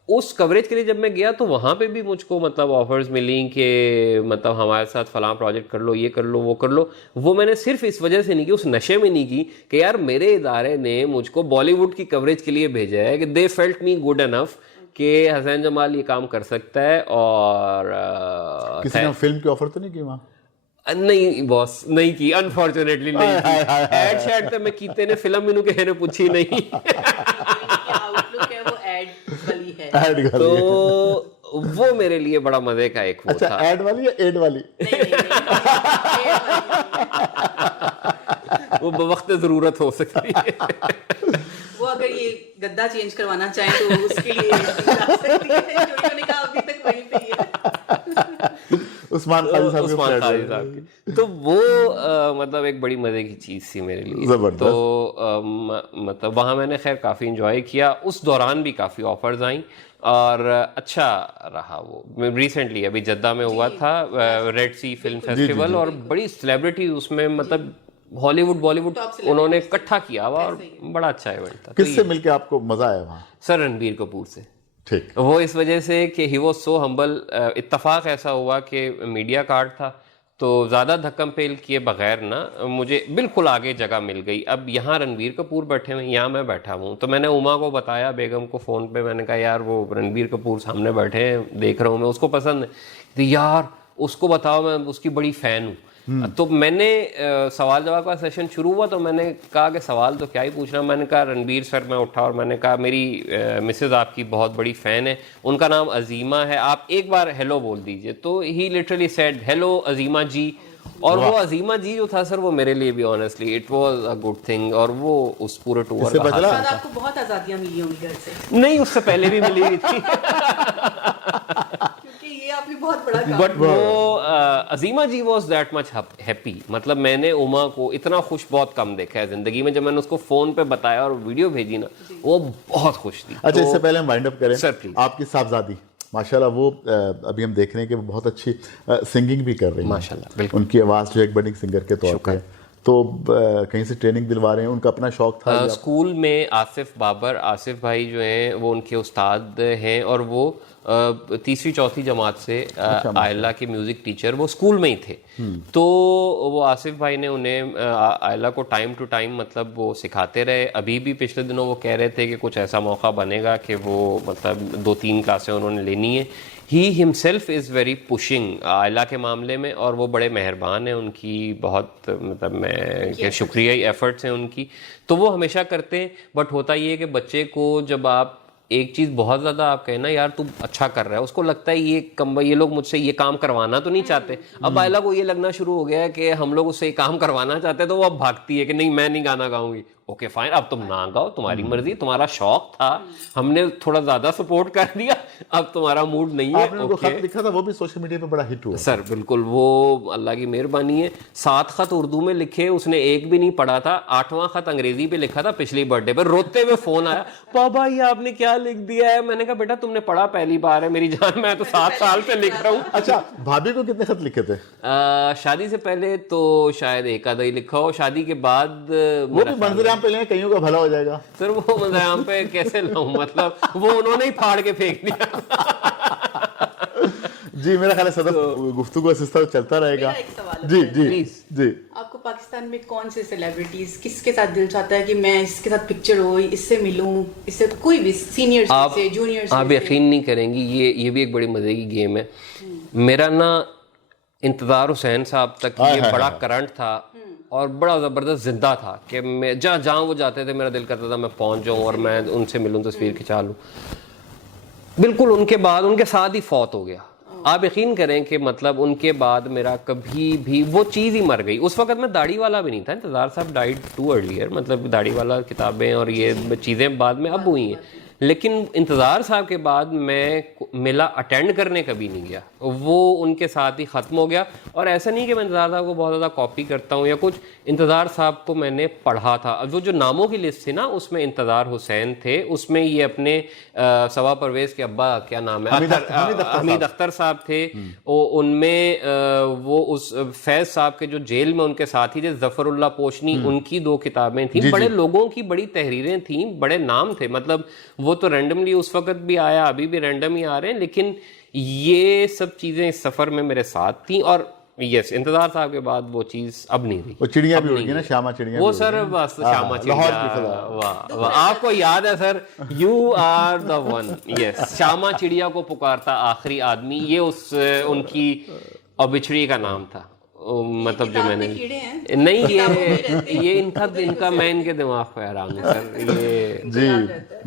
उस कवरेज के लिए जब मैं गया तो वहाँ पे भी मुझको मतलब ऑफर्स मिली कि मतलब हमारे साथ फलां प्रोजेक्ट कर लो, ये कर लो, वो कर लो। वो मैंने सिर्फ इस वजह से नहीं की, उस नशे में नहीं की कि यार मेरे इदारे ने मुझको बॉलीवुड की कवरेज के लिए भेजा है कि they felt me good enough कि हसनैन जमाल ये काम कर सकता है। और किसी ने फिल्म की ऑफर तो नहीं की वहाँ? नहीं बॉस, नहीं की, अनफॉर्चुनेटली नहीं की। एड शैड तो मैं कीते ने फिल्म मैनू किसी ने पूछी नहीं। आउटलुक है वो एड वाली है, तो वो मेरे लिए बड़ा मजे का एक वो अच्छा, था। एड वाली या एड वाली? वो बवक्त जरूरत हो सकती है। वो अगर ये गद्दा चेंज करवाना चाहे तो उसके लिए जा सकती है, जो उन्होंने कहा अभी तक वहीं पे ही है। उस्मान खाली साहब की। तो वो मतलब एक बड़ी मजे की चीज थी मेरे लिए। जबरदस्त। तो मतलब वहाँ मैंने खैर काफी एंजॉय किया, उस दौरान भी काफी ऑफर्स आई और अच्छा रहा। वो रिसेंटली अभी जद्दा में हुआ था रेड सी फिल्म फेस्टिवल, और बड़ी सेलिब्रिटी उसमें मतलब हॉलीवुड बॉलीवुड उन्होंने इकट्ठा किया हुआ और बड़ा अच्छा इवेंट था। किससे मिलके आपको मजा आया वहाँ? सर रणबीर कपूर से। ठीक, वो इस वजह से कि ही वॉज सो हम्बल। इत्तफाक ऐसा हुआ कि मीडिया कार्ड था, तो ज़्यादा धक्कम पेल किए बगैर ना मुझे बिल्कुल आगे जगह मिल गई। अब यहाँ रणबीर कपूर बैठे हुए, यहाँ मैं बैठा हूँ, तो मैंने उमा को बताया, बेगम को फ़ोन पे मैंने कहा यार वो रणबीर कपूर सामने बैठे हैं, देख रहा हूँ मैं, उसको पसंद है। तो यार उसको बताओ मैं उसकी बड़ी फ़ैन हूँ। तो मैंने सवाल जवाब का सेशन शुरू हुआ, तो मैंने कहा कि सवाल तो क्या ही पूछना। मैंने कहा रणबीर सर, मैं उठा और मैंने कहा मेरी मिसेज आपकी बहुत बड़ी फ़ैन है, उनका नाम अजीमा है, आप एक बार हेलो बोल दीजिए। तो ही लिटरली सेड हेलो अजीमा जी। और वो अजीमा जी जो था सर, वो मेरे लिए भी honestly it was a good thing. और वो उस पूरे टूर का आपको बहुत आज़ादियाँ मिली होंगी घर से? नहीं, उससे पहले भी मिली हुई थी। बहुत बड़ा काम। बट वो अजीमा जी वॉज दैट मच हैप्पी। मतलब मैंने उमा को इतना खुश बहुत कम देखा है जिंदगी में। जब मैंने उसको फोन पे बताया और वीडियो भेजी ना, वो बहुत खुश थी। अच्छा, इससे पहले हम वाइंड अप करें, सर प्लीज। आपकी साहबजादी माशाल्लाह, वो अभी हम देख रहे हैं कि वो बहुत अच्छी सिंगिंग भी कर रही है माशाल्लाह, बिल्कुल। उनकी आवाज़ जो एक बडिंग सिंगर के तौर पे, तो कहीं से ट्रेनिंग दिलवा रहे हैं? उनका अपना शौक था? स्कूल में आसिफ बाबर, आसिफ भाई जो हैं वो उनके उस्ताद हैं, और वो तीसरी चौथी जमात से आयला के म्यूज़िक टीचर वो स्कूल में ही थे। तो वो आसिफ भाई ने उन्हें आयला को टाइम टू टाइम मतलब वो सिखाते रहे। अभी भी पिछले दिनों वो कह रहे थे कि कुछ ऐसा मौका बनेगा कि वो मतलब 2-3 क्लासें उन्होंने लेनी है। He himself is very pushing आयला के मामले में, और वो बड़े मेहरबान हैं। उनकी बहुत मतलब मैं शुक्रिया एफर्ट्स हैं उनकी, तो वो हमेशा करते हैं। बट होता ये है कि बच्चे को जब आप एक चीज़ बहुत ज़्यादा आप कहें ना यार तू अच्छा कर रहा है, उसको लगता है ये लोग मुझसे ये काम करवाना तो नहीं चाहते। अब आयला को ये लगना शुरू हो गया है कि हम लोग उससे ये काम करवाना चाहते हैं, तो वो अब भागती है कि नहीं मैं नहीं गाना गाऊंगी। ओके फाइन, अब तुम ना गाओ, तुम्हारी मर्जी, तुम्हारा शौक था, हमने थोड़ा ज्यादा सपोर्ट कर दिया, अब तुम्हारा मूड नहीं है। आपने उनको खत लिखा था, वो भी सोशल मीडिया पे बड़ा हिट हुआ। सर बिल्कुल, वो अल्लाह की मेहरबानी है। 7 खत उर्दू में लिखे, उसने एक भी नहीं पढ़ा था। 8वां खत अंग्रेजी पे लिखा था पिछली बर्थडे पर। रोते हुए फोन आया, पापा ये आपने क्या लिख दिया है? मैंने कहा बेटा तुमने पढ़ा पहली बार है मेरी जान, मैं तो 7 साल से लिख रहा हूँ। अच्छा, भाभी को कितने खत लिखे थे? शादी से पहले तो शायद एक आधा ही लिखा हो, शादी के बाद वो भी मंजर पे लें, कईयों का भला हो जाएगा। सर वो मंजर पे कैसे लाऊं, मतलब वो उन्होंने ही फाड़ के फेंक दिया। जी, मेरा ख्याल है सदर गुफ्तगू सिलसिला चलता रहेगा। जी जी जी, आपको पाकिस्तान में कौन से सेलिब्रिटीज, किसके साथ दिल चाहता है कि मैं इसके साथ पिक्चर हो, इससे मिलूं, इससे कोई भी सीनियर से जूनियर से? आप यकीन नहीं करेंगी, ये भी एक बड़ी मजे की गेम है। मेरा ना इंतज़ार हुसैन साहब तक ये बड़ा करंट था और बड़ा ज़बरदस्त जिंदा था कि मैं जहाँ वो जाते थे मेरा दिल करता था मैं पहुंच जाऊं और मैं उनसे मिलूं, तस्वीर खिंचा लूं। बिल्कुल उनके बाद उनके साथ ही फौत हो गया। आप यकीन करें कि मतलब उनके बाद मेरा कभी भी वो चीज़ ही मर गई। उस वक्त मैं दाढ़ी वाला भी नहीं था, इंतज़ार साहब डाइड टू अर्लियर, मतलब दाढ़ी वाला किताबें और ये चीज़ें बाद में अब हुई हैं, लेकिन इंतज़ार साहब के बाद मैं मेला अटेंड करने कभी नहीं गया, वो उनके साथ ही ख़त्म हो गया। और ऐसा नहीं कि मैं इंतज़ार साहब को बहुत ज़्यादा कॉपी करता हूँ या कुछ, इंतज़ार साहब को मैंने पढ़ा था। वो जो नामों की लिस्ट थी ना उसमें इंतज़ार हुसैन थे, उसमें ये अपने सवा परवेज़ के अब्बा क्या नाम है, हमीद अख्तर साहब थे, उनमें वो उस फैज़ साहब के जो जेल में उनके साथी थे ज़फ़रुल्लाह पोशनी, उनकी 2 किताबें थी, बड़े लोगों की बड़ी तहरीरें थी, बड़े नाम थे। मतलब वो तो रैंडमली उस वक्त भी आया, अभी भी रैंडम ही आ रहे हैं, लेकिन ये सब चीजें इस सफर में मेरे साथ थी। और यस, इंतजार साहब के बाद वो चीज अब नहीं रही। वो चिड़िया भी होगी ना, श्यामा चिड़िया वो सर बस श्यामा चिड़िया, वाह आपको याद है sir, you are the one. Yes, श्यामा चिड़िया को पुकारता आखिरी आदमी, ये उस उनकी ऑबिचुरी का नाम था। मतलब जो मैंने नहीं ये इनका मैं इनके दिमाग पे हैरान हूं सर। ये जी,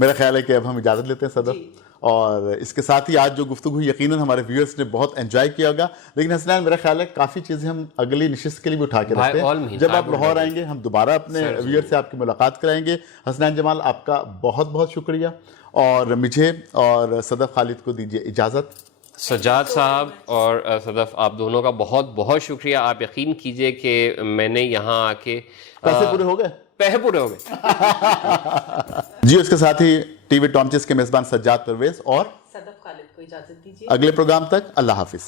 मेरा ख्याल है कि अब हम इजाजत लेते हैं सदर, और इसके साथ ही आज जो गुफ्तगू हुई यकीनन हमारे व्यूअर्स ने बहुत एंजॉय किया होगा। लेकिन हसनैन, मेरा ख्याल है काफ़ी चीज़ें हम अगली नशिस्त के लिए भी उठा के रखते हैं। जब आप लाहौर आएंगे हम दोबारा अपने व्यूअर से आपकी मुलाकात कराएंगे। हसनैन जमाल, आपका बहुत बहुत शुक्रिया, और मुझे और सदफ खालिद को दीजिए इजाज़त। सज्जाद साहब और सदफ, आप दोनों का बहुत बहुत शुक्रिया। आप यकीन कीजिए कि मैंने यहाँ आके पैसे पूरे हो गए, पैसे पूरे हो गए जी। उसके साथ ही टीवी टॉमचिस के मेजबान सज्जाद परवेज और सदफ खालिद को इजाजत दीजिए। अगले प्रोग्राम तक अल्लाह हाफिज।